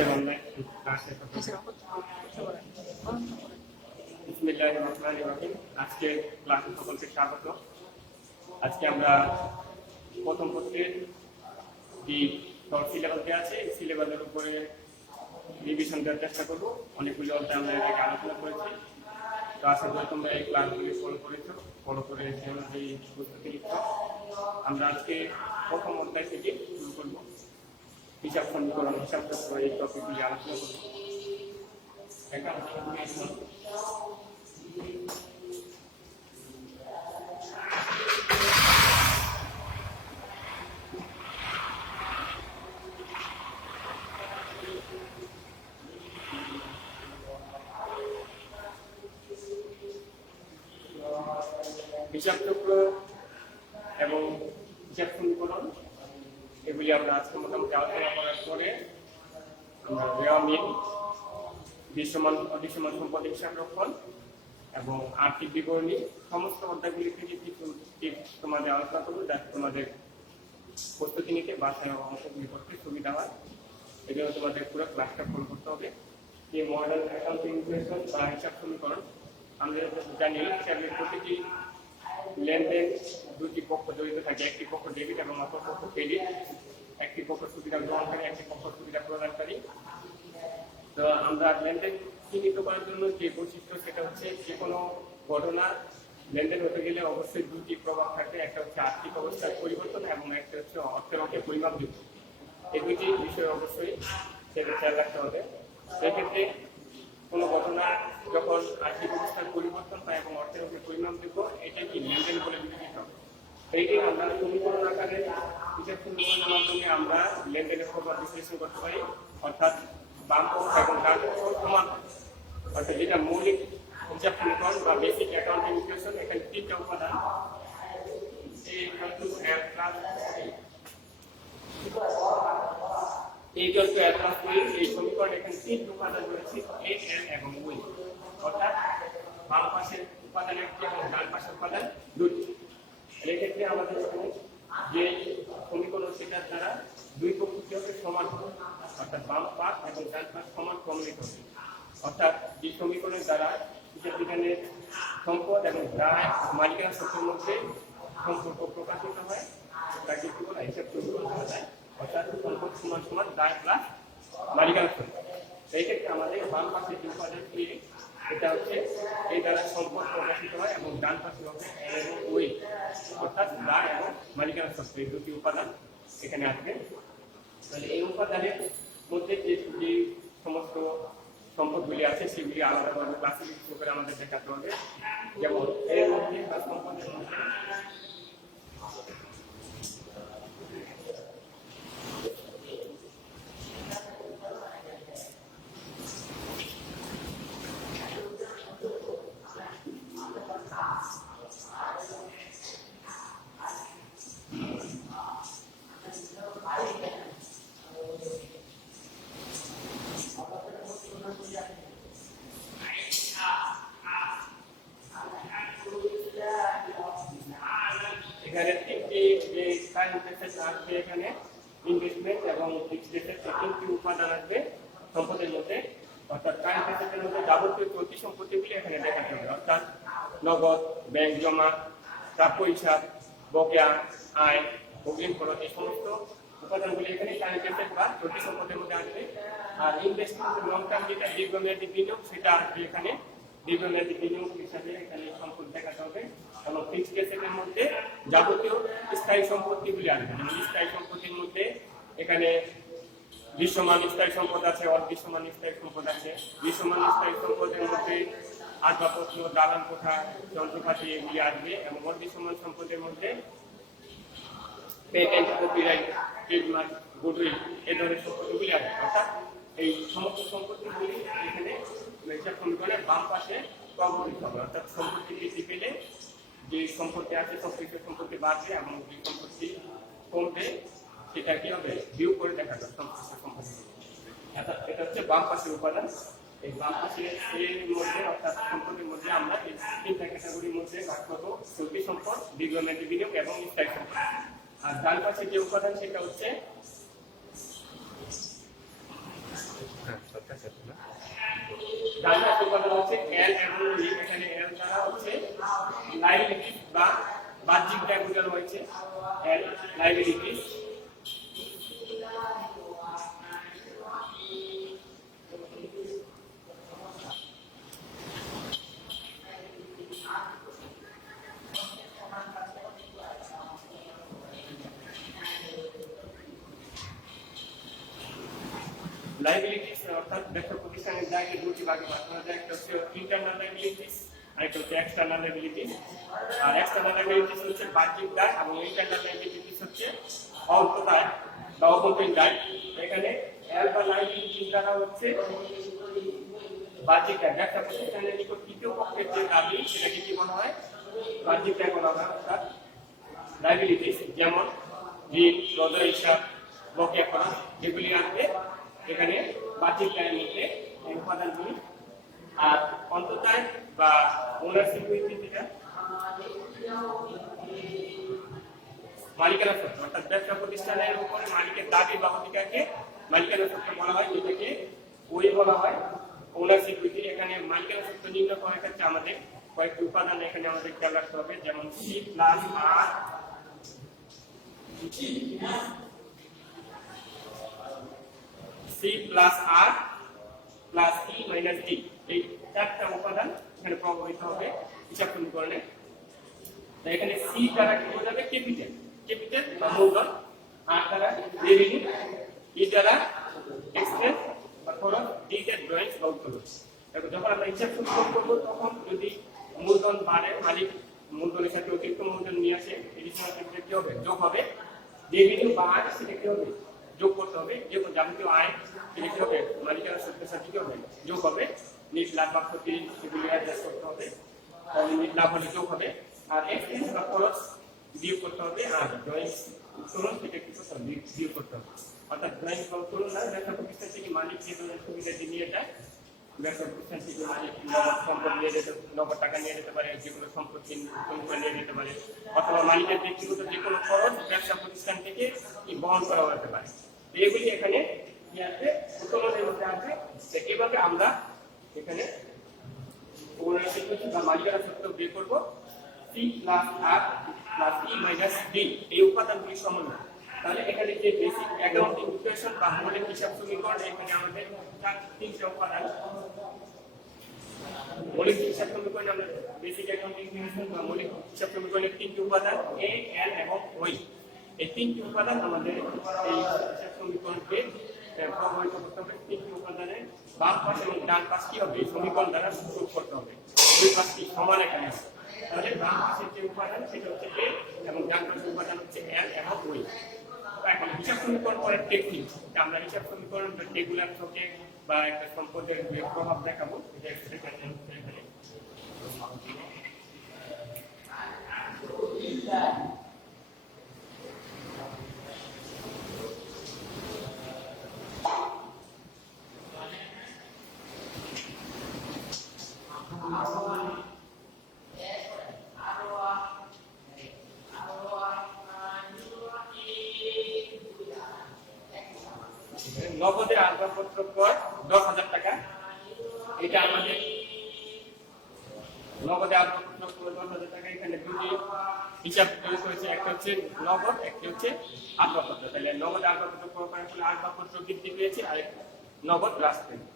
আজকে আমরা বিসমিল্লাহির রহমানির রহিম। আজকে ক্লাসে সকলকে স্বাগত। আজকে আমরা প্রথম পত্রের যে সিলেবাস দেওয়া আছে এই সিলেবাসের উপরে রিভিশন দেওয়ার চেষ্টা করবো। অনেকগুলি অধ্যায় আমরা এর আগে আলোচনা করেছি, তো আশা করি তোমরা এই ক্লাসগুলি ফলো করে সেই অনুযায়ী প্রস্তুতি নিচ্ছ। আমরা আজকে প্রথম অধ্যায় থেকে শুরু করবো, হিসাব সমীকরণ, হিসাব চক্র, এই টপিকগুলি আলোচনা করবো। হিসাব চক্র এবং হিসাব সমীকরণ এগুলি আমরা আজকে মোটামুটি আলোচনা করার পরে আমরা রেওয়ামিল, দৃশ্যমান অদৃশ্যমান সম্পদ হিসাব রক্ষণ এবং আর্থিক বিবরণী সমস্ত অধ্যায়গুলি থেকে কিছু টিপস তোমাদের আলোচনা করবো, যাতে তোমাদের প্রস্তুতি নিতে বাসায় অংশগ্রহণ করতে সুবিধা হয়। এই জন্য তোমাদের পুরো ক্লাসটা ফলো করতে হবে। এই মডেল অ্যাকাউন্টিং ইকুয়েশন বা হিসাব সমীকরণ আমরা জানি হিসাবের প্রতিটি লেনদেন দুটি পক্ষ জড়িত থাকে, একটি পক্ষ ডেবিট এবং অপর পক্ষ ক্রেডিট, একটি পক্ষ সুবিধা গ্রহণকারী, একটি পক্ষ সুবিধা প্রদানকারী। তো আমরা লেনদেন চিহ্নিত করার জন্য যে বৈশিষ্ট্য সেটা হচ্ছে যে কোনো ঘটনা লেনদেন হতে গেলে অবশ্যই দুটি প্রভাব থাকে, একটা হচ্ছে আর্থিক অবস্থার পরিবর্তন এবং একটা হচ্ছে অর্থের অঙ্কে পরিমাপযোগ্য। এই দুটি বিষয় অবশ্যই সেটা খেয়াল রাখতে হবে। সেক্ষেত্রে কোনো ঘটনা যখন আর্থিক অবস্থার পরিবর্তন হয় এবং অর্থের অঙ্কে পরিমাপযোগ্য, এটা কি লেনদেন বলে বিবেচিত হবে। এইটি আমরা সমীকরণ আকারে হিসাব সমীকরণের মাধ্যমে আমরা লেনদেনের প্রভাব বিশ্লেষণ করতে পারি, অর্থাৎ বাম পক্ষ এবং ডান পক্ষ সমান, অর্থাৎ যেটা মৌলিক হিসাব সমীকরণ বা বেসিক অ্যাকাউন্টিং ইকুয়েশন। এখানে তিনটা উপাদান, এই সমীকরণ এখানে তিনটা উপাদান রয়েছে, এ, এন এবং ওই, অর্থাৎ বাম পাশের উপাদান একটি এবং ডান পাশের উপাদান দুটি। এক্ষেত্রে আমাদের যে সমীকরণ সেটার দ্বারা দুই পক্ষ কি হবে, সমান হবে, অর্থাৎ বাম পাশ এবং ডান পাশ সমান প্রমাণিত হবে। অর্থাৎ এই সমীকরণের দ্বারা হিসাব বিজ্ঞানের সম্পদ এবং দায় মালিকানা সত্যের মধ্যে সম্পর্ক প্রকাশিত হয়, তাকে কি বলা হিসাব সমীকরণ বলা যায়। অর্থাৎ সম্পদ সমান সমান দায় প্লাস মালিকানা সত্য। এই ক্ষেত্রে আমাদের বাম পাশের যে উপাদান কি, এটা হচ্ছে এই দ্বারা সম্পদ প্রকাশিত হয় এবং ডান পাশে হবে এবং ওই, অর্থাৎ দায় এবং মালিকানা সত্য, এই দুটি উপাদান এখানে আসবে। তাহলে এই উপাদানের মধ্যে যে সমস্ত সম্পদগুলি আছে সেগুলি আলাদাভাবে ক্লাসিফিকেশন করে আমাদের দেখাতে হবে। যেমন এর মধ্যে বা সম্পদের মধ্যে এখানে তিনটি যে কারেন্ট অ্যাসেট আসবে, এখানে ইনভেস্টমেন্ট এবং ফিক্সড অ্যাসেট, তিনটি উপাদান আসবে সম্পদের মধ্যে। অর্থাৎ কারেন্ট অ্যাসেটের মধ্যে যাবতীয় চলতি সম্পত্তিগুলি এখানে দেখাতে হবে, অর্থাৎ নগদ, ব্যাংক জমা, প্রাপ্য হিসাব, বকেয়া, আয়, অগ্রিম খরচ, এই সমস্ত উপাদানগুলি এখানে কারেন্ট অ্যাসেট বা চলতি সম্পদের মধ্যে আসবে। আর ইনভেস্টমেন্ট লং টার্ম, যেটা দীর্ঘমেয়াদী বিনিয়োগ, সেটা আসবে এখানে দীর্ঘমেয়াদী বিনিয়োগ হিসাবে এখানে সম্পদ দেখাতে হবে। এবং ফিক্সড অ্যাসেটের মধ্যে যাবতীয় স্থায়ী সম্পত্তিগুলি আসবে। যেমন স্থায়ী সম্পত্তির মধ্যে এখানে দৃশ্যমান স্থায়ী সম্পদ আছে, অদৃশ্যমান স্থায়ী সম্পদ আছে। দৃশ্যমান স্থায়ী সম্পদের মধ্যে আসবাবপত্র, দালান কোঠা, যন্ত্রপাতি এগুলি আসবে এবং অদৃশ্যমান সম্পদের মধ্যে পেটেন্ট, কপিরাইট, ট্রেডমার্ক, গুডউইল, এই ধরনের সম্পত্তিগুলি আসবে। অর্থাৎ এই সমস্ত সম্পত্তিগুলি এখানে হিসাব সমীকরণের বাম পাশে প্রভাবিত হবে। অর্থাৎ সম্পত্তি বৃদ্ধি পেলে যে সম্পত্তি আছে সবকিছু সম্পত্তি বাড়বে এবং যে সম্পত্তি কমবে সেটা কি হবে, ভিউ করে দেখা যাবে সম্পত্তি। এটা হচ্ছে বাম পাশের উপাদান। এই বাম পাশের মধ্যে অর্থাৎ সম্পদের মধ্যে আমরা এই তিনটা ক্যাটাগরির মধ্যে ভাগ করবো, চলতি সম্পদ, দীর্ঘমেয়াদী বিনিয়োগ এবং স্থায়ী সম্পদ। আর ডান পাশে যে উপাদান সেটা হচ্ছে লাইবিলিটিস বা বাহ্যিক দায় বোঝানো হয়েছে এন্ড লাইবিলিটিস। লাইবিলিটিস অর্থাৎ ব্যবসা প্রতিষ্ঠানের দায়কে দুটি ভাগে ভাগ করা যায়, একটা হচ্ছে ইন্টারনাল লাইবিলিটিস আর একটা হচ্ছে এক্সটার্নাল লাইবিলিটিস। আর এক্সটার্নাল লাইবিলিটিস হচ্ছে বাহ্যিক দায় এবং ইন্টারনাল লাইবিলিটিস হচ্ছে অন্তদায় বা অভ্যন্তরীণ দায়। এখানে এল বা লাইবিলিটিস দ্বারা হচ্ছে বাহ্যিক দায়, ব্যবসা প্রতিষ্ঠানের নিকট তৃতীয় পক্ষের যে দাবি সেটাকে কি বলা হয়, বাহ্যিক দায় বলা হয় অর্থাৎ লাইবিলিটিস। যেমন ঋণ, রোজ হিসাব, বকেয়া করা, এগুলি আসবে এখানে বাহ্যিক দায়ের মধ্যে এই উপাদানগুলি। আর অন্তদায় বা ওনারশিপ যেটা মালিকানা সত্ত্ব অর্থাৎ ব্যবসা প্রতিষ্ঠানের উপরে মালিকের দাবি বা অধিকারকে মালিকানা সত্ত্ব বলা হয়, যেটাকে ওই বলা হয় ওনারশিপ। এখানে মালিকানা সত্ত্ব নির্ণয় করার ক্ষেত্রে আমাদের কয়েকটি উপাদান এখানে আমাদের খেয়াল রাখতে হবে, যেমন সি প্লাস আর সি প্লাস আর প্লাস ই মাইনাস ডি, এই চারটা উপাদান এখানে প্রভাবিত হবে হিসাব সমীকরণে। এখানে সি দ্বারা কি বোঝাবে, ক্যাপিটাল, ক্যাপিটাল বা মূলধন, আর দ্বারা রেভিনিউ, ই দ্বারা এক্সপেন্স বা খরচ, ডি দ্বারা ড্রয়িংস বা উৎপাদন। যখন আমরা হিসাব সমীকরণ করবো তখন যদি মূলধন বাড়ে, মালিক মূলধনের সাথে অতিরিক্ত মূলধন নিয়ে আসে, এডিশনাল ক্যাপিটাল কি হবে, যোগ হবে। রেভিনিউ বা আয় সেটা কি হবে, যোগ করতে হবে। যেমন যাবতীয় আয় সেটা কি হবে, মালিকানা সত্ত্বের সাথে কি হবে, যোগ হবে। নিট লাভ বা ক্ষতি সেগুলি অ্যাডজাস্ট করতে হবে, নিট লাভ হলে যোগ হবে। আর এক্সপেন্স বা খরচ বিয়োগ করতে হবে। আর ড্রয়িং উত্তোলন সেটা কি করতে হবে, বিয়োগ করতে হবে। অর্থাৎ ড্রয়িং বা উত্তোলন না, ব্যবসা প্রতিষ্ঠান থেকে মালিক যে ধরনের সুবিধা নিয়ে যায়, ব্যবসা প্রতিষ্ঠান থেকে মালিক নগদ সম্পদ নিয়ে যেতে, নগদ টাকা নিয়ে যেতে পারে, যে কোনো সম্পত্তি নিয়ে যেতে পারে, অথবা মালিকের ব্যক্তিগত যে কোনো খরচ ব্যবসা প্রতিষ্ঠান থেকে বহন করা হতে পারে। এগুলি এখানে কি আসবে, উত্তোলনের মধ্যে আসবে। এইভাবে আমরা এখানে ওনারশিপ বা মালিকানা সত্ত্ব বের করব। সি প্লাস আর প্লাস ই মাইনাস ডি, এই উপাদানগুলি সমন্বয়। তাহলে এখানে যে বেসিক অ্যাকাউন্টিং ইকুয়েশন বা মৌলিক হিসাব সমীকরণ, এখানে আমাদের তিনটা উপাদান। মৌলিক হিসাব সমীকরণ আমরা বেসিক অ্যাকাউন্টিং ইকুয়েশন বা মৌলিক হিসাব সমীকরণের তিনটি উপাদান এ, এল এবং ওই, এই তিনটি উপাদান আমাদের এই হিসাব সমীকরণকে প্রভাবিত করতে হবে। তিনটি উপাদানের বাম পাশ এবং ডান পাশ কি হবে, সমীকরণ দ্বারা যোগ করতে হবে। দুই পাশটি সমান এখানে হবে। তাহলে বাম পাশের যে উপাদান সেটা হচ্ছে এ এবং ডান পাশের উপাদান হচ্ছে এল এবং ওই। এখন হিসাব সমীকরণ করার টেকনিক, আমরা হিসাব সমীকরণ রেগুলার ছকে বা একটা সম্পদের প্রভাব দেখাবো, এটা এখানে নগদের আসবাবপত্র কর 10,000 টাকা। এটা আমাদের নগদে আসবাবপত্র কর 10,000 টাকা। এখানে দুটি হিসাব করেছে, একটা হচ্ছে নগদ, একটা হচ্ছে আসবাবপত্র। তাহলে নগদ আসবাবপত্র কর করার ফলে আসবাবপত্র বৃদ্ধি পেয়েছে আর নগদ হ্রাস পেয়েছে।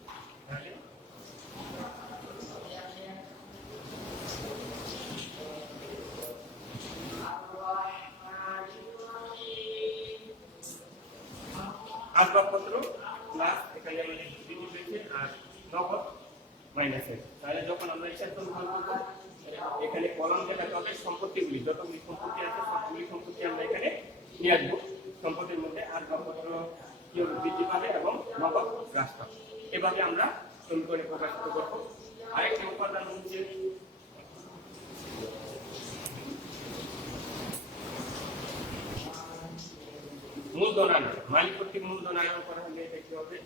আসবাবপত্র প্লাস এখানে বৃদ্ধি পেয়েছে আর নগদ মাইনাস হয়েছে। তাহলে যখন আমরা হিসাব সমীকরণ করব, এখানে কলম দেখাতে হবে সম্পত্তিগুলি, যতগুলি সম্পত্তি আছে সবগুলি সম্পত্তি আমরা এখানে নিয়ে আসবো। সম্পত্তির মধ্যে আসবাবপত্র কি বৃদ্ধি পাবে এবং নগদ হ্রাস পাবে। এভাবে আমরা সমীকরণে প্রকাশিত করব। আরেকটি উপাদান হচ্ছে মূলধন আয়। মালিক কর্তৃক মূলধন আয় করা হলে এটা কি হবে,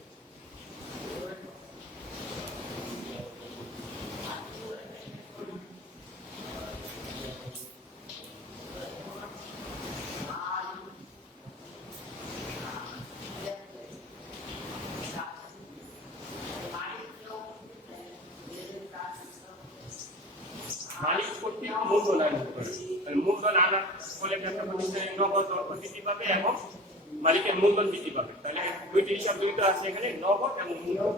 মালিক কর্তৃক কর্তৃক মূলধন আনয়ন করে। মূলধন আনা বলে একটা প্রতিষ্ঠানের নগদ অর্থ বৃদ্ধি পাবে এবং মালিকের মূলধন বৃদ্ধি পাবে। তাহলে দুইটি হিসাব জড়িত আছে এখানে, নগদ এবং মূলধন।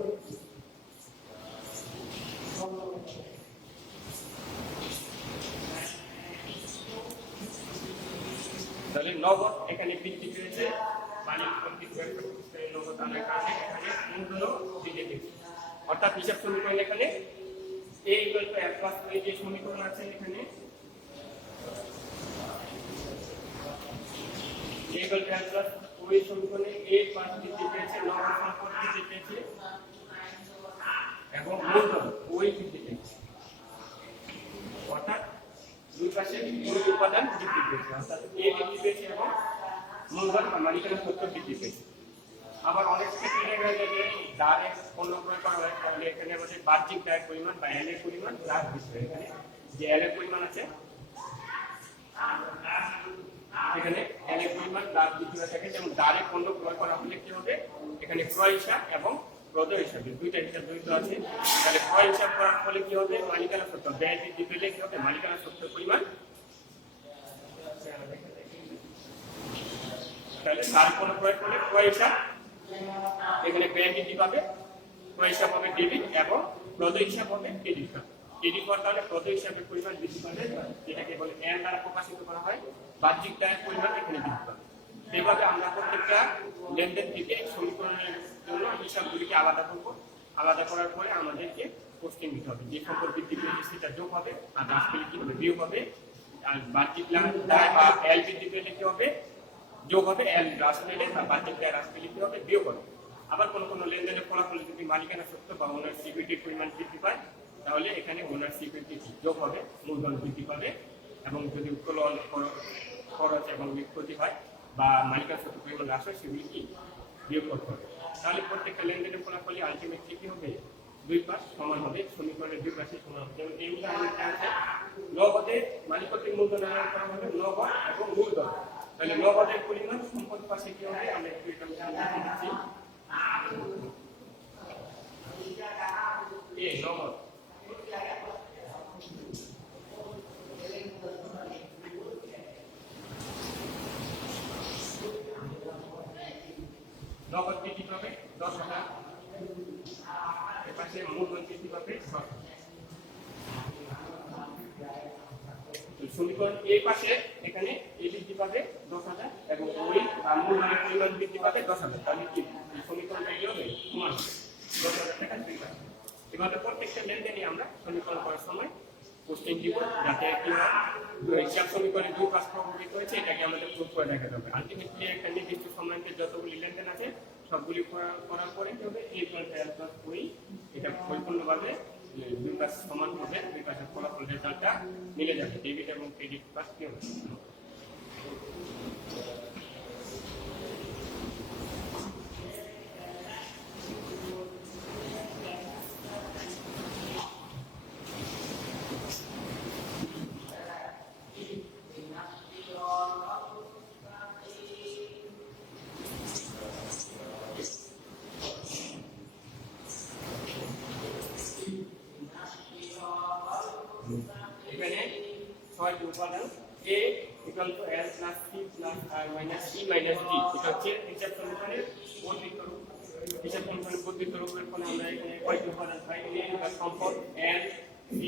তাহলে নগদ এখানে বৃদ্ধি পেয়েছে, মালিক কর্তৃক একটা প্রতিষ্ঠানের নগদ আনার কারণে এখানে মূলধনও বৃদ্ধি পেয়েছে। অর্থাৎ হিসাব সমীকরণ এখানে a = f + এই যে সমীকরণ আছে এখানে a = f + ওই সমীকরণে a পাঁচ বৃদ্ধি পেয়েছে, নগদ সম্পদ বৃদ্ধি পেয়েছে এবং মূলধন ওই বৃদ্ধি পেয়েছে। অর্থাৎ দুই পাশে দুই উপাদান বৃদ্ধি পেয়েছে, অর্থাৎ a বৃদ্ধি পেয়েছে এবং মূলধন বা মালিকানা সত্ত্ব বৃদ্ধি পেয়েছে। আবার অনেক ক্ষেত্রে দেখা যায় যে দাঁড়ের পণ্য ক্রয় করা হয়, তাহলে এখানে আমাদের বাহ্যিক দায়ের পরিমাণ বা এল এর পরিমাণ প্লাস দিচ্ছে। এখানে যে এল এর পরিমাণ আছে এখানে এল এর পরিমাণ প্লাস বৃদ্ধি হয়ে থাকে। যেমন দাঁড়ের পণ্য ক্রয় করা হলে কি হবে, এখানে ক্রয় হিসাব এবং প্রদেয় হিসাব দুইটা হিসাব জড়িত আছে। তাহলে ক্রয় হিসাব করার ফলে কি হবে, মালিকানা সত্ত্ব ব্যয় বৃদ্ধি পেলে কি হবে, মালিকানা সত্ত্বের পরিমাণ। তাহলে দাঁড় পণ্য ক্রয় করলে ক্রয় হিসাব, এখানে ব্যয় বৃদ্ধি পাবে, ক্রয় হিসাব হবে ডেবিট এবং প্রদেয় হিসাব হবে ক্রেডিট কার্ড। ক্রেডিট কার্ড তাহলে প্রদেয় হিসাবের পরিমাণ বৃদ্ধি পাবে, যেটাকে বলে এল দ্বারা প্রকাশিত করা হয়। বাহ্যিক দায়ের পরিমাণ এখানে বৃদ্ধি পাবে। এইভাবে আমরা প্রত্যেকটা লেনদেন থেকে সমীকরণের জন্য হিসাবগুলিকে আলাদা করব। আলাদা করার পরে আমাদেরকে পোস্টিং দিতে হবে, যে সম্পদ বৃদ্ধি পেয়েছে সেটা যোগ হবে, আর হ্রাস পেলে কি হবে, বিয়োগ হবে। আর বাহ্যিক দায় বা এল বৃদ্ধি পেলে কি হবে, যোগ হবে, এল হ্রাস পেলে বা বাহ্যিক দায় হ্রাস পেলে কি হবে, বিয়োগ হবে। আবার কোনো লেনদেনের ফলাফলে যদি মালিকানা সত্ত্ব বা ওনার সিকিউরিটির পরিমাণ বৃদ্ধি পায়, তাহলে এখানে ওনার সিকিউরিটি যোগ হবে, মূলধন বৃদ্ধি পাবে। এবং যদি উত্তোলন খরচ এবং ক্ষতি হয় বা মালিকানা সত্ত্ব পরিমাণ হ্রাস হয়, সেগুলি কি বিয়োগ করতে হবে। তাহলে প্রত্যেকটা লেনদেনের ফলাফলই আলটিমেটলি কি হবে, দুই পাশ সমান হবে, সমীকরণের দুই পাশে সমান হবে। যেমন এই উদাহরণটা আছে, নগদে মালিক কর্তৃক মূলধন আনয়ন করা হবে, নগদ এবং মূলধন। তাহলে নগদের পরিমাণ সম্পদ পাশে কি হবে, আমরা একটু এটা দিচ্ছি নগদ নগদ বৃদ্ধি পাবে 10,000, এপাশে মূলধন বৃদ্ধি পাবে 6,000। সমীকরণ এই পাশে এখানে এ বৃদ্ধি পাবে 10,000 এবং ওই মূলধনের পরিমাণ বৃদ্ধি পাবে 10,000। তাহলে কি সমীকরণটা কি হবে, সমান হবে 10,000 টাকা দুই পাশে। এভাবে প্রত্যেকটা লেনদেনে আমরা সমীকরণ করার সময় পোস্টিং দিব, যাতে কি হয়, হিসাব সমীকরণে দুই পাশ প্রভাবিত হয়েছে, এটাকে আমাদের প্রুফ করে দেখাতে হবে। আলটিমেটলি একটা নির্দিষ্ট সময়ের যতগুলি লেনদেন আছে সবগুলি করার পরে কি হবে, a + l + ওই, এটা পরিপূর্ণভাবে দুই পাশ সমান হবে, দুই পাশের ফলাফল রেজাল্টটা মিলে যাবে, ডেবিট এবং ক্রেডিট পাশ কি হবে। এখানে ছয়টি উপাদান, a = l + c + r - e - d, এটা হচ্ছে হিসাব সমীকরণের বর্ধিত রূপ। হিসাব সমীকরণের বর্ধিত রূপের ফলে আমরা এখানে কয়টি উপাদান পাই, a বা সম্পদ l, c,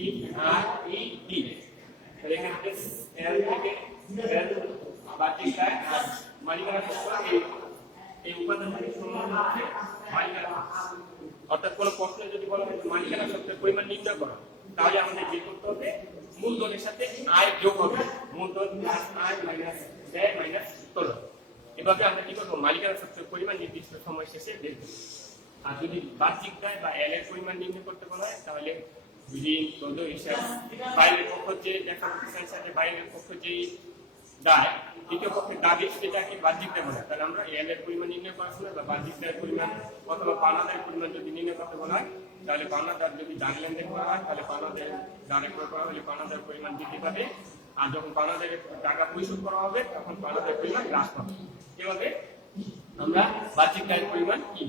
r, e, d। তাহলে এখানে l থেকে l বাহ্যিক দায় আর মালিকানা সত্ত্ব, এই উপাদানগুলি সমান হচ্ছে মালিকানা। অর্থাৎ কোনো প্রশ্নে যদি বলা হয় মালিকানা সত্ত্বের পরিমাণ নির্ণয় করো, তাহলে আমাদের যে করতে হবে, মূলধনের সাথে আয় যোগ হবে, মূলধন প্লাস আয় মাইনাস ব্যয় মাইনাস উত্তোলন। এভাবে আমরা কি করবো, মালিকানা সত্ত্বের পরিমাণ নির্দিষ্ট সময় শেষে বের করব। আর যদি বাহ্যিক দায় বা এল এর পরিমাণ নির্ণয় করতে বলা হয়, তাহলে ঋণ, প্রদেয় হিসাব, বাইরের পক্ষ যে দেখা সাথে বাইরের পক্ষ যে দায়, দ্বিতীয় পক্ষের দাবি, সেটাকে বাহ্যিক দায় বলা হয়। তাহলে আমরা এল এর পরিমাণ নির্ণয় করার সময় বা বাহ্যিক দায়ের পরিমাণ অথবা পাওনাদারের পরিমাণ যদি নির্ণয় করতে বলা হয়, তাহলে পাওনাদার যদি দাগ লেনদেন করা হয়, তাহলে পাওনাদার দাঁড়ে করা হলে পাওনাদার পরিমাণ বৃদ্ধি পাবে, আর যখন পাওনাদারের টাকা পরিশোধ করা হবে তখন পাওনাদারের পরিমাণ হ্রাস পাবে। এভাবে আমরা বাহ্যিক দায়ের পরিমাণ কি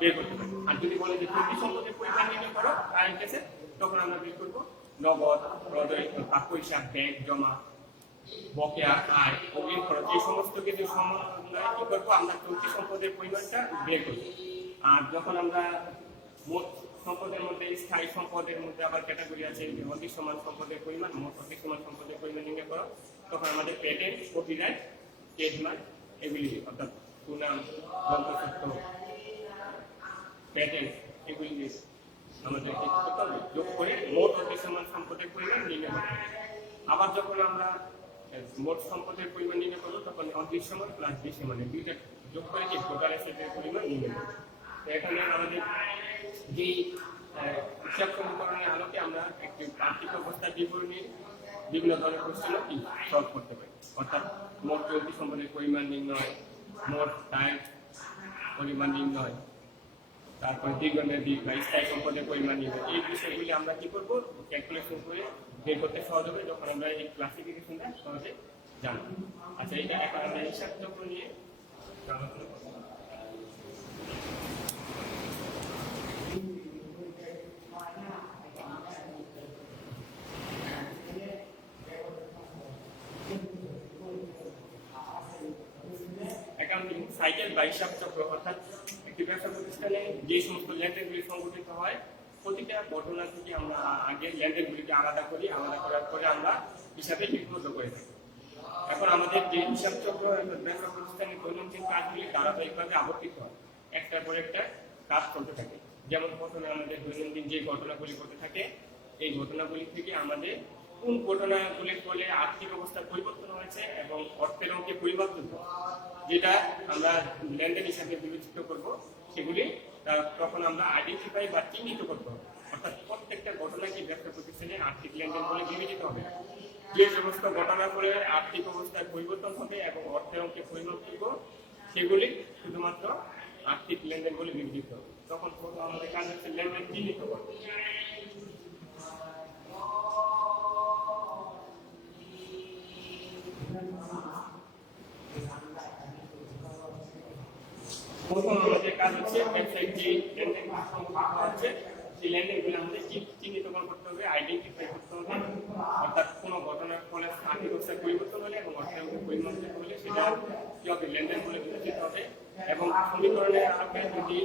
বের করতে পারি। আর যদি বলে যে চলতি সম্পদের পরিমাণ নির্ণয় করো কারেন্ট কেসে, তখন আমরা বের করবো নগদ, প্রদয়, বাক্য হিসাব, ব্যাংক জমা, বকেয়া, আয়, অগ্রিম খরচ, এই সমস্ত কিছু সমন্বয়ে কি করবো আমরা চলতি সম্পদের পরিমাণটা বের করবো। আর যখন আমরা মোট সম্পদের মধ্যে স্থায়ী সম্পদের মধ্যে আবার ক্যাটাগরি আছে, অদৃশ্যমান সম্পদের পরিমাণ, মোট অদৃশ্যমান সম্পদের পরিমাণ নির্ণয় করো, তখন আমাদের পেটেন্ট, কপিরাইট, ট্রেডমার্ক এগুলি অর্থাৎ সুনাম, যন্ত্রসূত্র, প্যাটেন্ট এগুলি আমাদের কি করতে হবে, যোগ করে মোট অদৃশ্যমান সম্পদের পরিমাণ নির্ণয় করতে হবে। আবার যখন আমরা মোট সম্পদের পরিমাণ নির্ণয় করবো তখন অদৃশ্যমান প্লাস দৃশ্যমান দুইটা যোগ করে যে টোটাল অ্যাসেটের পরিমাণ নির্ণয় করবো। তো এখানে আমাদের যেই হিসাব সমীকরণের আলোকে আমরা একটি আর্থিক অবস্থার বিবরণী বিভিন্ন ধরনের কোশ্চেন কি সলভ করতে পারি। অর্থাৎ মোট চলতি সম্পদের পরিমাণ নির্ণয়, মোট টাইম পরিমাণ নির্ণয়, তারপর দীর্ঘমেয়াদী বা স্থায়ী সম্পদের পরিমাণ নির্ণয়, এই বিষয়গুলি আমরা কি করবো ক্যালকুলেশন করে বের করতে সহজ হবে যখন আমরা এই ক্লাসিফিকেশনটা সহজে জানবো। আচ্ছা, এটা এখন আমরা হিসাব চক্র নিয়ে আলোচনা করবো। অ্যাকাউন্টিং সাইকেল বা হিসাব চক্র অর্থাৎ একটি ব্যবসা প্রতিষ্ঠানে যে সমস্ত লেনদেনগুলি সংঘটিত হয় প্রতিটা ঘটনা থেকে আমরা আগে লেনদেনগুলিকে আলাদা করি, আলাদা করার পরে আমরা হিসাবে লিপিবদ্ধ করে থাকি। এখন আমাদের যে হিসাব চক্র ব্যবসা প্রতিষ্ঠানের দৈনন্দিন কাজগুলি ধারাবাহিকভাবে আবর্তিত হয়, একটার পর একটা কাজ চলতে থাকে। যেমন প্রথমে আমাদের দৈনন্দিন যে ঘটনাগুলি ঘটে থাকে এই ঘটনাগুলি থেকে আমাদের কোন ঘটনাগুলির ফলে আর্থিক অবস্থার পরিবর্তন হয়েছে এবং অর্থের অঙ্কে পরিবর্তন যেটা আমরা লেনদেন হিসাবে বিবেচিত করব সেগুলি তখন আমরা আইডেন্টিফাই বা চিহ্নিত করতে হবে। অর্থাৎ প্রত্যেকটা ঘটনাকে ব্যবসা প্রতিষ্ঠানে আর্থিক লেনদেন বলে বিবেচিত হবে। যে সমস্ত ঘটনার ফলে আর্থিক অবস্থার পরিবর্তন হবে এবং অর্থের অঙ্কে পরিবর্তন হবে সেগুলি শুধুমাত্র আর্থিক লেনদেন বলে বিবেচিত হবে। তখন আমাদের কাজ হচ্ছে লেনদেন চিহ্নিত করা। প্রথম আমাদের কাজ হচ্ছে ব্যবসায়িক যে লেনদেনগুলি সংঘটিত হচ্ছে সেই লেনদেনগুলি আমাদের চিহ্নিতকরণ করতে হবে, আইডেন্টিফাই করতে হবে। অর্থাৎ কোনো ঘটনার ফলে আর্থিক অবস্থায় পরিবর্তন হলে এবং অর্থের পরিবর্তন হলে সেটা কি হবে লেনদেন বলে বিবেচিত হবে। এবং সমীকরণের আলোকে যদি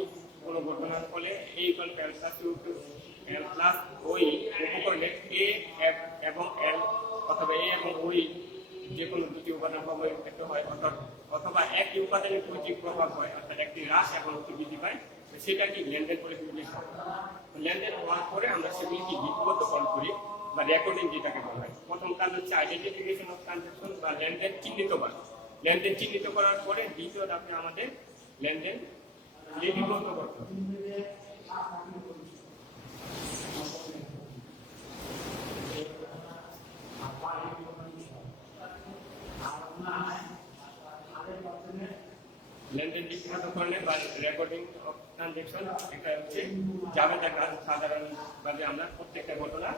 কোনো ঘটনার ফলে এই এল প্লাস ওই উপকরণে এ এবং এল অথবা এ এবং ওই যে কোনো দুটি উপাদান প্রভাবিত হয় অথবা একই উপাদানের পরিচিত প্রভাব হয়, অর্থাৎ একটি হ্রাস এবং একটি বৃদ্ধি পায়, সেটা কি লেনদেন করে বিবেচিত হয়। লেনদেন হওয়ার পরে আমরা সেগুলিকে লিপিবদ্ধকরণ করি বা রেকর্ডিং যেটাকে বলা হয়। প্রথম কাজ হচ্ছে আইডেন্টিফিকেশন অফ ট্রানজাকশন বা লেনদেন চিহ্নিত করা। লেনদেন চিহ্নিত করার পরে দ্বিতীয় ধাপে আমাদের লেনদেন লিপিবদ্ধ করতে হবে। লেনদেন লিপিবদ্ধকরণে বা রেকর্ডিং অফ ট্রানজাকশন এটা হচ্ছে জাবেদা কাজ। সাধারণভাবে আমরা প্রত্যেকটা ঘটনা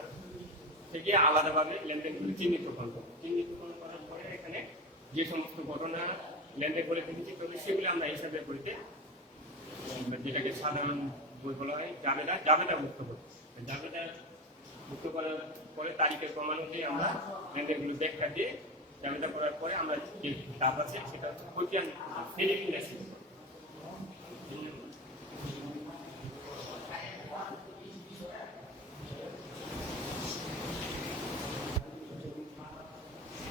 থেকে আলাদাভাবে লেনদেনগুলি চিহ্নিতকরণ করব। চিহ্নিতকরণ করার পরে এখানে যে সমস্ত ঘটনা লেনদেন করে বিবেচিত হবে সেগুলো আমরা হিসাবে করিতে যেটাকে সাধারণ বই বলা হয় জাবেদাভুক্ত করব। জাবেদাভুক্ত করার পরে তারিখের প্রমাণ অনুযায়ী আমরা লেনদেনগুলো ব্যাখ্যা দিয়ে জাবেদা করার পরে আমরা যে ধাপ আছে সেটা হচ্ছে খতিয়ান ভেরিফিকেশন।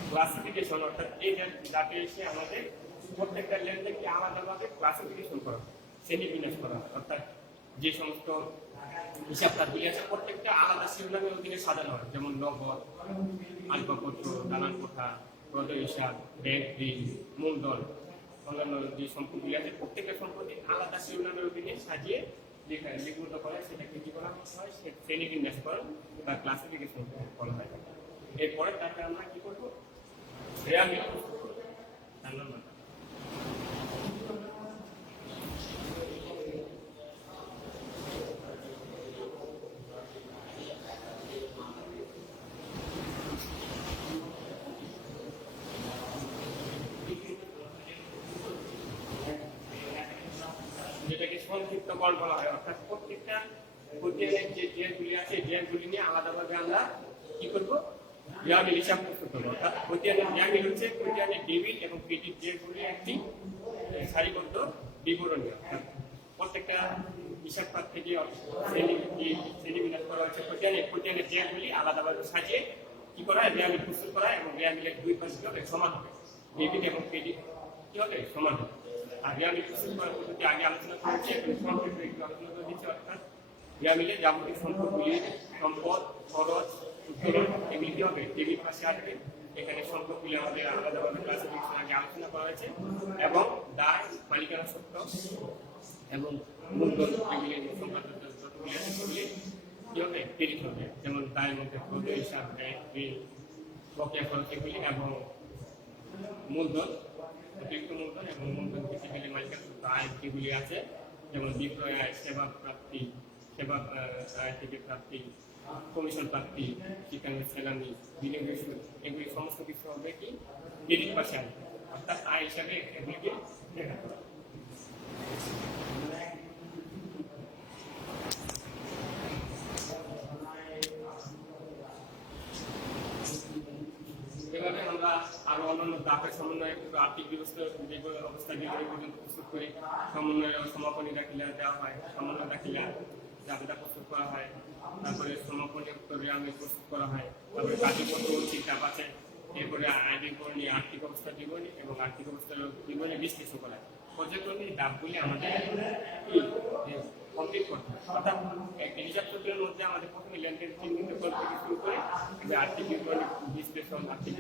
ক্লাসিফিকেশন অর্থাৎ এই ধাপে এসে আমাদের প্রত্যেকটা লেনদেনকে আলাদাভাবে ক্লাসিফিকেশন করা, শ্রেণীবিন্যাস করা। অর্থাৎ যে সমস্ত হিসাব খাতগুলি আছে প্রত্যেকটা আলাদা শিরোনামের অধীনে সাজানো হয়। যেমন নগদ, আসবাবপত্র, দালান কোঠা, প্রদয় হিসাব, ব্যাংক ঋণ, মূলধন, অন্যান্য যে সম্পদগুলি আছে প্রত্যেকটা সম্পত্তি আলাদা শিরোনামের অধীনে সাজিয়ে লিপিবদ্ধ করে সেটাকে কি করা হয় শ্রেণীবিন্যাস করা বা ক্লাসিফিকেশন করা হয়। এরপরে তাকে আমরা কি করবো যেটাকে সংক্ষিপ্তকরণ বলা হয়। অর্থাৎ প্রত্যেকটা খতিয়ানের যে জেলগুলি আছে জেলগুলি নিয়ে আলাদাভাবে আমরা কি করবো, রেওয়ামিল হিসাব প্রস্তুত করবো। অর্থাৎ খতিয়ানের রেওয়ামিল হচ্ছে খতিয়ানের ডেবিট এবং ক্রেডিট যেগুলি একটি সারিবদ্ধ বিবরণী। প্রত্যেকটা হিসাব পাত থেকে শ্রেণীবিন্যাস করা হচ্ছে খতিয়ানের যেগুলি আলাদাভাবে সাজিয়ে কি করা হয়, রেওয়ামিল প্রস্তুত করা এবং রেওয়ামিলের দুই পাশে হবে সমান হবে, ডেবিট এবং ক্রেডিট কি হবে সমান হবে। আর রেওয়ামিল প্রস্তুত করার পদ্ধতি আগে আলোচনা করেছি, এখন সংক্ষেপে একটু আলোচনা করে দিচ্ছি। অর্থাৎ রেওয়ামিলে যাবতীয় সম্পদগুলি, সম্পদ, খরচ, উত্তোলন এগুলি কি হবে ডেবিট পাশে আসবে। এখানে সম্পদগুলি আমাদের আলাদাভাবে ক্লাসিফিকেশন আগে আলোচনা করা হয়েছে, এবং দায়, মালিকানা সত্ত্ব এবং মূলধন এগুলি সংক্রান্ত যতগুলি আছে সেগুলি কি হবে ক্রেডিট হবে। যেমন দায়ের মধ্যে প্রতি হিসাব, ব্যাংক, ঋণ, বকেয়া খরচ এগুলি, এবং মূলধন, অতিরিক্ত মূলধন এবং মূলধন থেকে গেলে মালিকানা সত্ত্ব আয় যেগুলি আছে, যেমন বিক্রয় আয়, সেবা প্রাপ্তি, সেবা আয় থেকে প্রাপ্তি, কমিশন প্রাপ্তি, ঠিকানা সেলামি, বিনিয়োগের সুদ, এগুলি সমস্ত কিছু হবে কি ক্রেডিট পাশে আসবে। অর্থাৎ আয় হিসাবে এগুলিকে দেখা হবে। এভাবে আমরা আরো অন্যান্য গ্রাফের সমন্বয়ে আর্থিক ব্যবস্থার অবস্থা বিবরণী পর্যন্ত প্রস্তুত করি। সমন্বয় সমাপনী দাখিলা দেওয়া হয়, সমন্বয় দাখিলা জাবেদা প্রস্তুত করা হয়, তারপরে সমাপনী রেওয়ামিল প্রস্তুত করা হয়, তারপরে কার্যপত্র চিন্তা আছে, এরপরে আয় বিবরণী, আর্থিক অবস্থা বিবরণী এবং আর্থিক অবস্থার বিবরণী বিশ্লেষণ করা হয়। পর্যায়ক্রমে ডাকগুলি আমাদের কমপ্লিট করতে হবে। অর্থাৎ হিসাব চক্রের মধ্যে আমাদের প্রথমে লেনদেন চিহ্নিত করতে শুরু করে আর্থিক বিবরণী বিশ্লেষণ, আর্থিক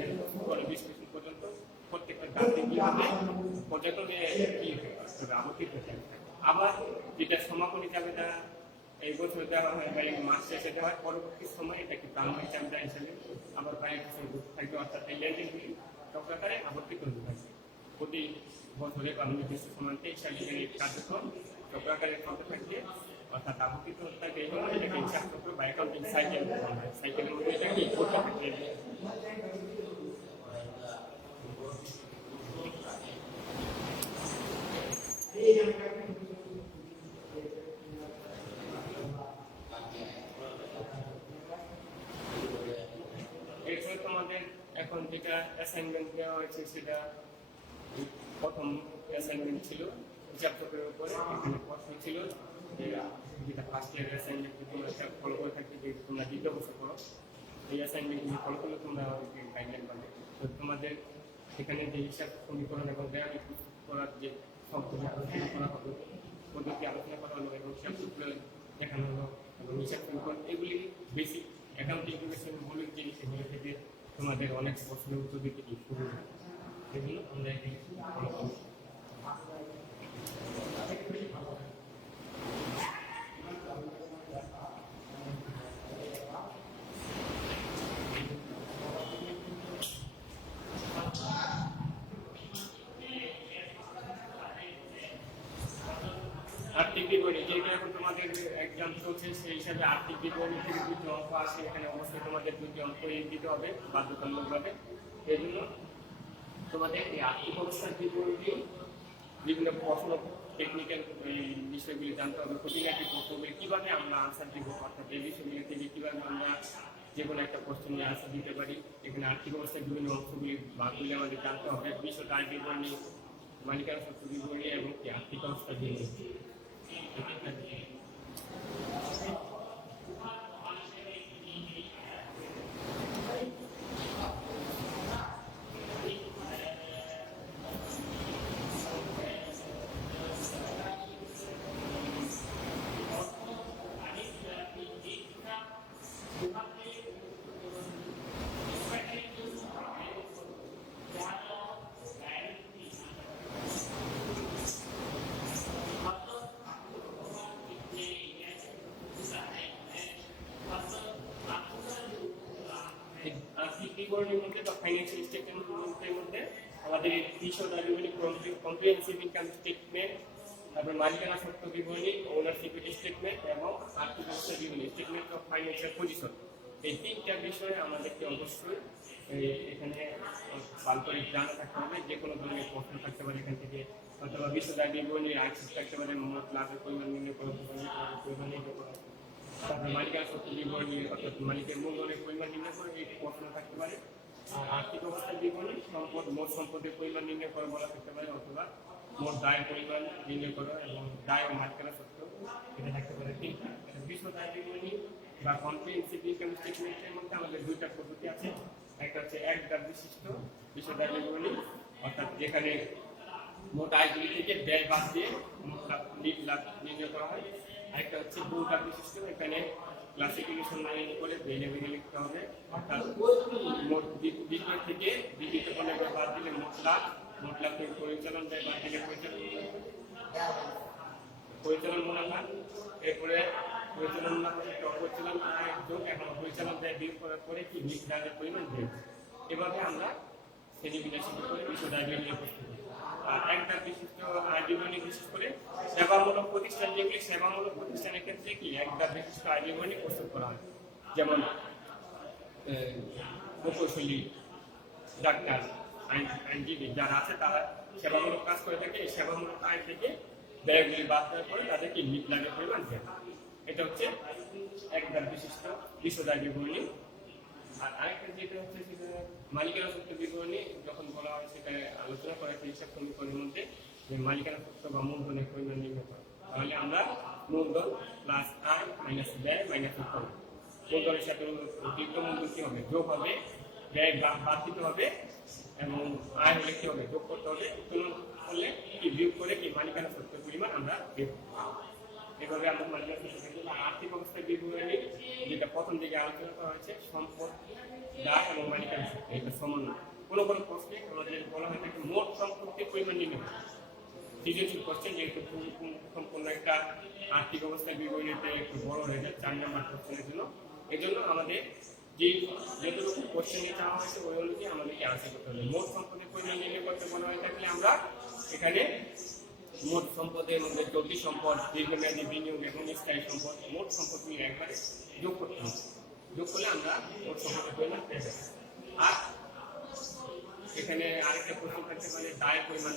বিশ্লেষণ পর্যন্ত প্রত্যেকটা ডাকে কি হবে পর্যায়ক্রমে কি আবর্তিত হতে হবে। আবার যেটা সমাপনী চাবিদা এই বছর দেওয়া হয় বা এই মাস শেষে দেওয়া হয়, পরবর্তী সময় এটাকে প্রারম্ভিক চাবিদা হিসেবে আবার কয়েক বছর থাকবে। অর্থাৎ এই লেনদেনগুলি চক্রাকারে আবর্তিত হতে থাকবে। প্রতি বছরে বা নির্দিষ্ট সময়তে এই কার্যক্রম চক্রাকারে চলতে থাকবে, অর্থাৎ আবর্তিত হতে থাকবে। এবং এটাকে হিসাব চক্র বা অ্যাকাউন্টিং সাইকেল বলা হয়। সাইকেলের মধ্যে এটাকে করতে থাকবে। এরপরে তোমাদের এখন যেটা অ্যাসাইনমেন্ট দেওয়া হয়েছে সেটা প্রথম অ্যাসাইনমেন্ট ছিল হিসাব চক্রের উপরে। এখানে প্রশ্ন ছিল যেটা ফার্স্ট ইয়ার অ্যাসাইনমেন্ট তোমরা ফলো করে থাকবে, যে তোমরা দ্বিতীয় বছর করো, এই অ্যাসাইনমেন্টগুলি ফলো করলে তোমরা গাইডলাইন পাবে। তো তোমাদের এখানে যে হিসাব সমীকরণ এবং রেওয়ামিল প্রস্তুত করার যে শব্দটি আলোচনা করা হবে, পদ্ধতি আলোচনা করা হলো এবং হিসাব চক্র দেখানো হলো এবং হিসাব সমীকরণ, এগুলি বেসিক অ্যাকাউন্টিং ইনফরমেশন মৌলিক জিনিস, এগুলো থেকে তোমাদের অনেক প্রশ্নের উত্তর দিতে শুরু হয়। এগুলো আমরা এখানে ফলো করব। আর্থিক বিবরণী, যেহেতু এখন তোমাদের এক্সাম চলছে সেই হিসাবে আর্থিক বিবরণী থেকে দুটি অঙ্ক আসে, এখানে অবশ্যই তোমাদের দুটি অঙ্ক দিতে হবে বাধ্যতামূলকভাবে। এই জন্য তোমাদের এই আর্থিক অবস্থার বিবরণী বিভিন্ন প্রশ্ন, টেকনিক্যাল এই বিষয়গুলি জানতে হবে। খুঁটিনাটি প্রশ্নগুলি কীভাবে আমরা আনসার দিব, অর্থাৎ এই বিষয়গুলি থেকে কীভাবে আমরা যে কোনো একটা প্রশ্ন নিয়ে আনসার দিতে পারি। এখানে আর্থিক অবস্থার বিভিন্ন অংশগুলি ভাগগুলি আমাদের জানতে হবে। বিশদ আয় বিবরণী, মালিকানা সত্ত্ব বিবরণী এবং আর্থিক অবস্থার বিবরণী। আর্থিক বিবরণীর মধ্যে বা ফাইন্যান্সিয়াল স্টেটমেন্টের মধ্যে আমাদের বিশদ আয় বিবরণী, কম্প্রিহেনসিভ ইনকাম স্টেটমেন্ট, তারপরে মালিকানা সত্ত্ব বিবরণী, ওনারশিপ স্টেটমেন্ট এবং আর্থিক অবস্থা বিবরণী, স্টেটমেন্ট অফ ফাইন্যান্সিয়াল পজিশন, এই তিনটা বিষয়ে আমাদেরকে অবশ্যই এখানে ভালো করে জানা থাকতে হবে। যে কোনো ধরনের প্রশ্ন থাকতে পারে এখান থেকে, অথবা বিশদ আয় বিবরণী আর্থিক থাকতে পারে, মোট লাভের পরিমাণ নির্ণয় করা, পরিমাণ নির্ণয় করা, তারপরে মালিকানা সত্ত্ব বিবরণী অর্থাৎ মালিকের মূলধনের পরিমাণ নির্ণয় করে এই প্রশ্ন থাকতে পারে। আর আর্থিক অবস্থার বিবরণী মোট সম্পদের পরিমাণ নির্ণয় করে বলা থাকতে পারে, অথবা মোট দায়ের পরিমাণ নির্ণয় করা এবং দায় ও মালিকানা সত্ত্ব এটা থাকতে পারে। তিনটা বিশদ দায় বিবরণী বা কম্প্রিহেনসিভ ইনকাম স্টেটমেন্টের মধ্যে আমাদের দুইটা পদ্ধতি আছে। একটা হচ্ছে এক ধাপ বিশিষ্ট বিশদ দায় বিবরণী, অর্থাৎ যেখানে মোট আয়গুলি থেকে ব্যয় বাদ দিয়ে মোট লাভ নির্ণয় করা হয়। আরেকটা হচ্ছে বহু ধাপ বিশিষ্ট, এখানে ক্লাসিফিকেশন করে ভেরিয়েবল লিখতে হবে, অর্থাৎ মোট বিক্রয় থেকে বিক্রিত পণ্যের ব্যয় বাদ দিলে মোট লাভ থেকে পরিচালন ব্যয় বাদ দিলে পরিচালন মুনাফা, এরপরে পরিচালন মুনাফা অপরিচালন আয় যোগ এবং পরিচালন ব্যয় বিয়োগ করার পরে কি নির্ধারণের পরিমাণ দেব। এভাবে আমরা শ্রেণীবিন্যাস করে বিশদ আয় বিবরণী প্রস্তুত করি। আর একটা বিশিষ্ট আয় বিবরণী বিশেষ করে সেবামূলক প্রতিষ্ঠান, যেগুলি সেবামূলক প্রতিষ্ঠানের ক্ষেত্রে কি একটা বিশিষ্ট আয় বিবরণী প্রস্তুত করা হয়, যেমন প্রকৌশলী, ডাক্তার, আইনজীবী যারা আছে তারা সেবামূলক কাজ করে থাকে। এই সেবামূলক আয় থেকে ব্যয়গুলি বাদ দেওয়ার পরে তাদেরকে লাভের পরিমাণ দেয়। এটা হচ্ছে একবার বিশিষ্ট বিশদ আয় বিবরণী। আর আরেকটা যেটা হচ্ছে সেটা মালিকানা সত্ত্ব বিবরণী, যখন বলা হয় সেটা আলোচনা করা হয় হিসাব সমীকরণের মধ্যে যে মালিকানা সত্ত্ব বা মূলধনের পরিমাণ নির্ণয় করা, তাহলে আমরা মূলধন প্লাস আয় মাইনাস ব্যয় মাইনাস উৎপাদন, মূলধনের সাথে অতিরিক্ত মূলধন কি হবে, যোগ হবে, ব্যয় বাদ দিতে হবে এবং আয় হলে কি হবে, যোগ করতে হবে, উৎপাদন করলে কি বিয়োগ করে কি মালিকানা সত্ত্বের পরিমাণ আমরা বের করব। এভাবে আমরা মালিকানা সত্ত্ব আর্থিক অবস্থার বিবরণী, যেটা প্রথম দিকে আলোচনা করা হয়েছে, সম্পদ দায় এবং মালিকানা সত্ত্ব এটা সমন্বয়। কোনো প্রশ্নে আমাদের বলা হয়ে থাকে মোট সম্পত্তির পরিমাণ নির্ণয়। সৃজনশীল কোশ্চেন যেহেতু সম্পূর্ণ একটা আর্থিক অবস্থার বিবরণীতে একটু বড় হয়ে যায় 4 নম্বর কোশ্চেনের জন্য, এজন্য আমাদের যতটুকু কোশ্চেন চাওয়া হয়েছে ওই অনুযায়ী আমাদেরকে আনসার করতে হবে। মোট সম্পদের পরিমাণ নির্ণয় করতে বলা হয়ে থাকলে আমরা এখানে মোট সম্পদের মধ্যে চলতি সম্পদ, দীর্ঘমেয়াদী বিনিয়োগ এবং স্থায়ী সম্পদ, মোট সম্পদ নিয়ে একবারে যোগ করতে হবে। যোগ করলে আমরা মোট সম্পদের পরিমাণ পেয়ে যাবো। আর এখানে আরেকটা প্রশ্ন থাকতে পারে দায়ের পরিমাণ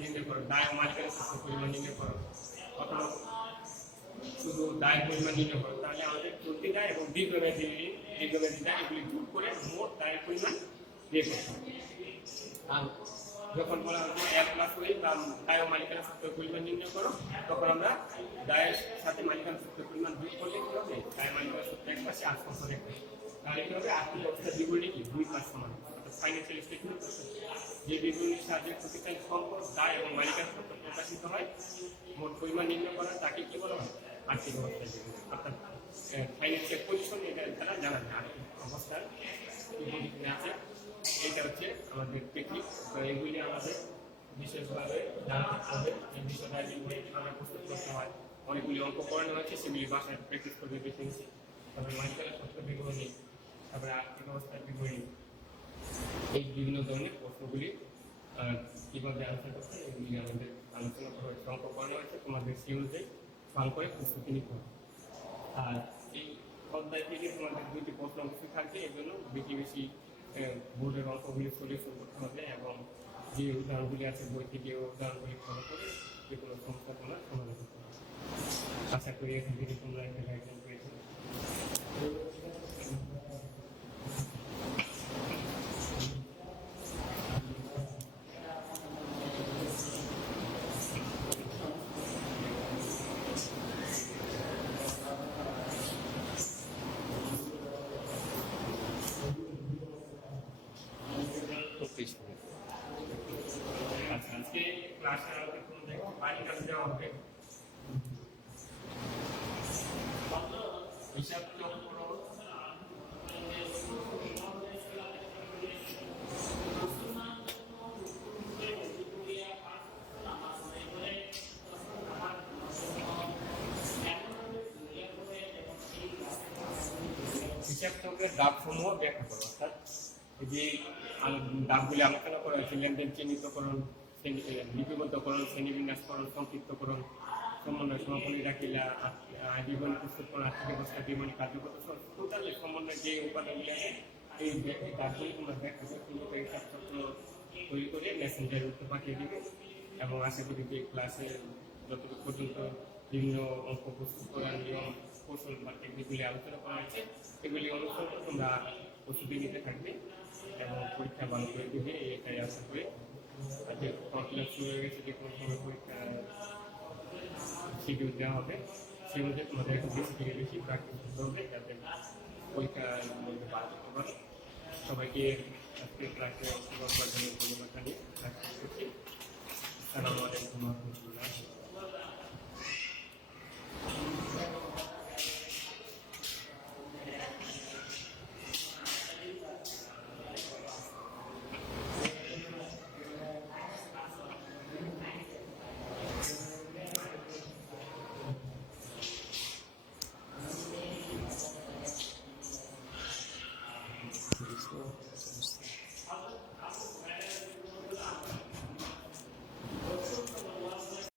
নির্ণয় করো, দায় ও মালিকানা সত্ত্বের পরিমাণ নির্ণয় করো, অথবা শুধু দায়ের পরিমাণ নির্ণয় করো। তাহলে আমাদের চলতি দায় এবং দীর্ঘমেয়াদী দায় এগুলি যোগ করে মোট দায়ের পরিমাণ বের করতে হবে। আর যখন বলা হবে এক প্লাস ওই বা দায় ও মালিকানা সত্ত্বের পরিমাণ নির্ণয় করো, তখন আমরা দায়ের সাথে মালিকানা সত্ত্বের পরিমাণ যোগ করলে কি হবে, দায় মালিকানা সত্ত্ব এক পাশে আর সম্পদ এক পাশে, তাহলে কি হবে আর্থিক অবস্থার বিবরণী কি 2 পাশ সমান, অর্থাৎ ফাইন্যান্সিয়াল স্টেটমেন্ট যে বিবরণীর সাহায্যে প্রতিষ্ঠান সম্পদ, দায় এবং মালিকানা সত্ত্ব প্রকাশিত হয়, মোট পরিমাণ নির্ণয় করা তাকে কি বলা হয় আর্থিক অবস্থার বিবরণী, অর্থাৎ ফাইন্যান্সিয়াল পজিশন এটা দ্বারা জানা যায় আর্থিক অবস্থার কি পজিশনে আছে। এটা হচ্ছে আমাদের টেকনিক। তো এগুলি আমাদের বিশেষভাবে জানতে হবে। এই বিষয়টা আমরা প্রস্তুত করতে হয়, অনেকগুলি অঙ্ক করানো হয়েছে, সেগুলি বাসায় প্র্যাকটিস করতে দেখেছি। তারপরে মালিকানা সত্ত্ব বিবরণী, তারপরে আর্থিক অবস্থার বিবরণী, এই বিভিন্ন ধরনের প্রশ্নগুলি কীভাবে আনসার করতে এগুলি আমাদের আলোচনা করা হয়েছে, অঙ্ক করানো হয়েছে। তোমাদের সেই অনুযায়ী ভালো করে প্রস্তুতি নিতে হবে। আর এই অধ্যায় থেকে তোমাদের 2টি প্রশ্ন অবশ্যই থাকবে, এই জন্য বেশি বোর্ডের অঙ্কগুলি সলিউশন করতে হবে এবং যে উদাহরণগুলি আছে বই থেকে উদাহরণগুলি ফলো করে যে কোনো সমস্যা তোমরা সমাধান করতে হবে। আশা করি এখান থেকে তোমরা একটা গাইডলাইন পেয়েছো। আজকে ক্লাসে আমাদের তোমাদের বাড়ি কাজ দেওয়া হবে, হিসাব চক্র, হিসাব চক্রের ধাপসমূহ ব্যাখ্যা করো, অর্থাৎ যে ধাপগুলি আলোচনা করা হয়েছে লেনদেন চিহ্নিতকরণ, লিপিবদ্ধকরণ, শ্রেণীবিন্যাসকরণ, সংক্ষিপ্তকরণ, সমন্বয়, সমাপনী রাখিলা, বিবরণী প্রস্তুতকরণ, আর্থিক অবস্থা, বিবরণী কার্যগত টোটালি সমন্বয় যে উপাদানগুলি আছে এই ধাপগুলি তোমরা ব্যাখ্যা করে সুন্দর হিসাব চক্র তৈরি করে মেসেঞ্জারের উত্তর পাঠিয়ে দিবে। এবং আশা করি যে ক্লাসে যতটুকু পর্যন্ত বিভিন্ন অঙ্ক প্রস্তুত করার নিয়ম কৌশল বা যেগুলি আলোচনা করা হয়েছে সেগুলি অনুসরণ করে তোমরা প্রস্তুতি নিতে থাকবে এবং পরীক্ষা ভালো করে দিবে এটাই আশা করি। আর যে কনফিডেন্স শুরু হয়ে গেছে যে কোনো সময় পরীক্ষা শিডিউল দেওয়া হবে সেই অনুযায়ী তোমাদের একটু বেশি থেকে বেশি প্র্যাকটিস করতে হবে যাতে পরীক্ষার মধ্যে ভালো করতে পারো। সবাইকে আজকে ক্লাসে অংশগ্রহণ করার জন্য ধন্যবাদ জানিয়ে ক্লাস শেষ করছি। আসসালামু আলাইকুম ওয়া রাহমাতুল্লাহ।